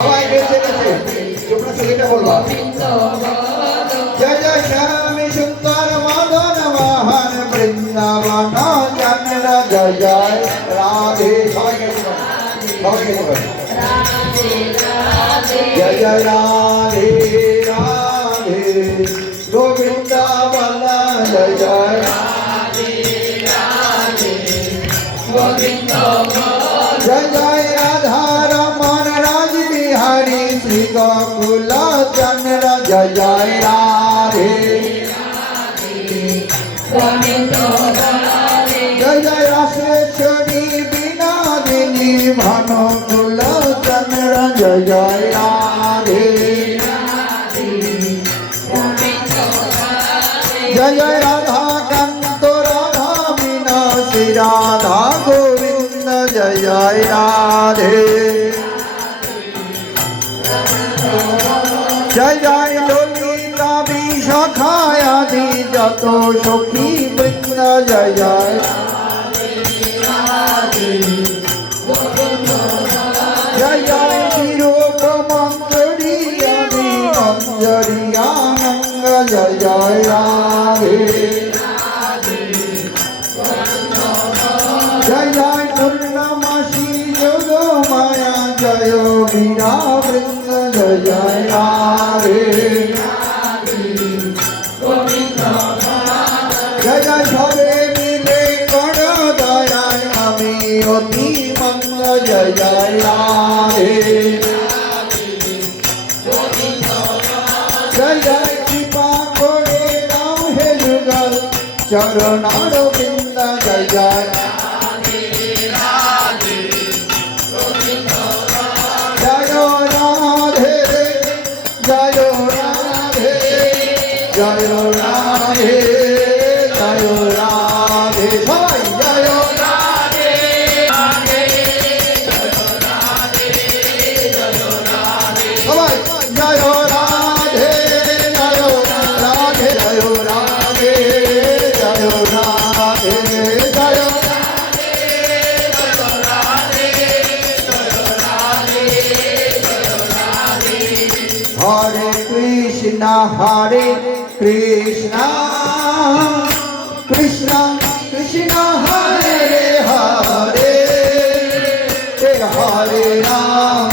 সবাই বেঁচে গেছে তোমরা সেটা বলবা জয় জয় শ্যামী সুন্দর মদন মোহন বৃন্দাবন জনন জয় জয় রাধে সবাই গেছে সবাই গেছে জয় জয় রাধে রাধে গোবিন্দ বল্লা জয় জয় রাধে রাধে গোবিন্দ জয় জয় রাধা রমন রাজ বিহাरी श्री गोकुल चंद्र जय जय राधे जय जय रासेश्वरी बिनादिनी भानुकुल चंद्र जय जय राधे जय जय राधा कांत राधा मीनाक्षी राधा गोविंद जय जय राधे जय जय ललिता विशाखायादि जत सखी वृंद जय जय जय जय शिरोपमंजरी आदि मंजरियानंग जय जय राधे जय जय पूर्णमासी योगमाया जय वीरा वृंद जय जय राधे जय जय सबे मिले कर दयाय আমি অতি মঙ্গল जय जय राधे जय जय कृपा করে দাও হে যুগল চরণার বৃন্দ जय जय जय राधे जय राधे सबाई जय राधे राधे सबाई जय राधे जय राधे जय राधे जय राधे जय हरे कृष्णा कृष्णा कृष्णा हरे हरे हरे राम